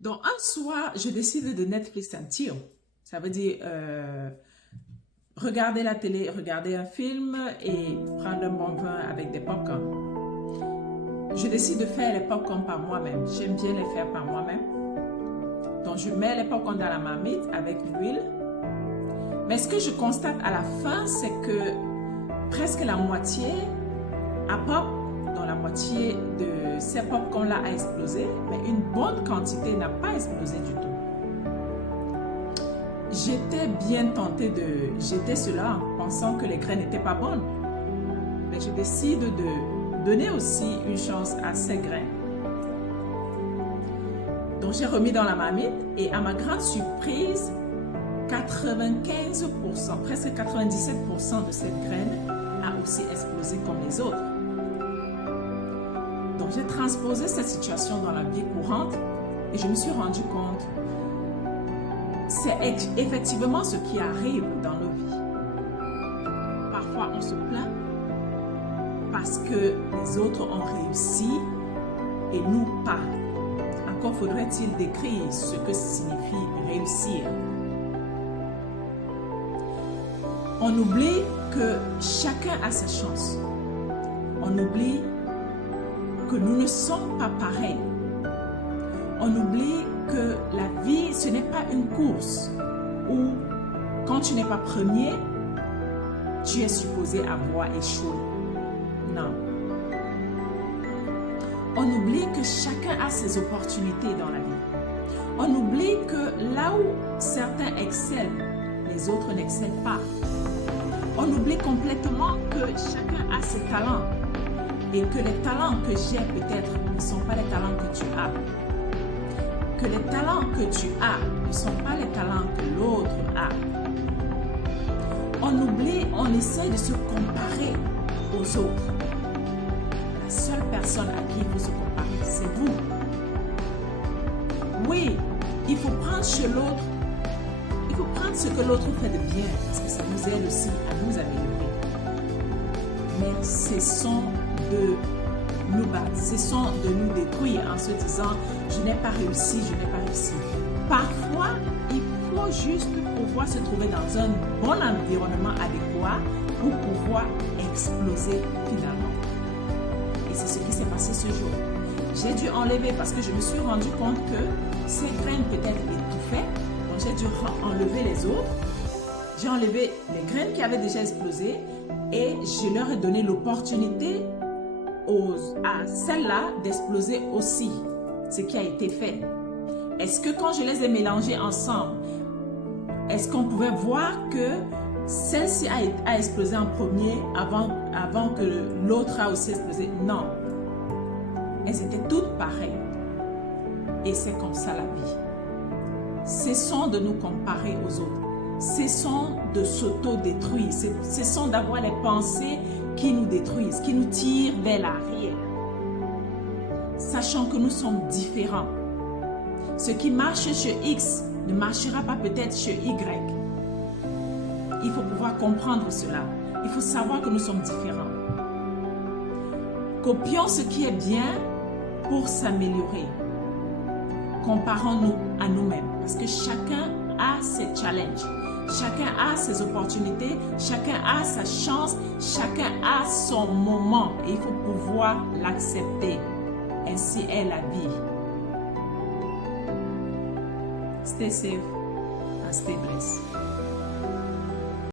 Donc, un soir, je décide de Netflix and chill. Ça veut dire regarder la télé, regarder un film et prendre un bon vin avec des popcorn. Je décide de faire les popcorn par moi-même. J'aime bien les faire par moi-même. Donc, je mets les popcorn dans la marmite avec l'huile. Mais ce que je constate à la fin, c'est que presque la moitié a pop. Donc, la moitié de ces popcorn-là a explosé. Mais une bonne quantité n'a pas explosé du tout. J'étais bien tentée de jeter cela en pensant que les graines n'étaient pas bonnes. Mais je décide de donner aussi une chance à ces graines. Donc j'ai remis dans la marmite et à ma grande surprise, 95%, presque 97% de cette graine a aussi explosé comme les autres. Donc j'ai transposé cette situation dans la vie courante et je me suis rendu compte c'est effectivement ce qui arrive dans nos vies. Parfois, on se plaint parce que les autres ont réussi et nous pas. Encore faudrait-il décrire ce que signifie réussir. On oublie que chacun a sa chance. On oublie que nous ne sommes pas pareils. On oublie que la vie, ce n'est pas une course où quand tu n'es pas premier, tu es supposé avoir échoué. Non. On oublie que chacun a ses opportunités dans la vie. On oublie que là où certains excellent, les autres n'excellent pas. On oublie complètement que chacun a ses talents et que les talents que j'ai peut-être ne sont pas les talents que tu as. Que les talents que tu as ne sont pas les talents que l'autre a. On oublie, on essaie de se comparer aux autres. La seule personne à qui il faut se comparer, c'est vous. Oui, il faut prendre chez l'autre, il faut prendre ce que l'autre fait de bien, parce que ça nous aide aussi à nous améliorer. Mais cessons de nous battre, cessons de nous détruire en se disant je n'ai pas réussi, je n'ai pas réussi. Parfois, il faut juste pouvoir se trouver dans un bon environnement adéquat pour pouvoir exploser finalement. Et c'est ce qui s'est passé ce jour. J'ai dû enlever parce que je me suis rendu compte que ces graines peut-être étouffaient, donc j'ai dû enlever les autres. J'ai enlevé les graines qui avaient déjà explosé et je leur ai donné l'opportunité à celle-là d'exploser aussi, ce qui a été fait. Est-ce que quand je les ai mélangées ensemble, est-ce qu'on pouvait voir que celle-ci a explosé en premier avant que l'autre a aussi explosé? Non. Elles étaient toutes pareilles. Et c'est comme ça la vie. Cessons de nous comparer aux autres. Cessons de s'auto-détruire. Cessons d'avoir les pensées qui nous détruisent, qui nous tirent vers l'arrière. Sachant que nous sommes différents. Ce qui marche chez X ne marchera pas peut-être chez Y. Il faut pouvoir comprendre cela. Il faut savoir que nous sommes différents. Copions ce qui est bien pour s'améliorer. Comparons-nous à nous-mêmes parce que chacun a ses challenges. Chacun a ses opportunités, chacun a sa chance, chacun a son moment et il faut pouvoir l'accepter. Ainsi est la vie. Stay safe and stay blessed.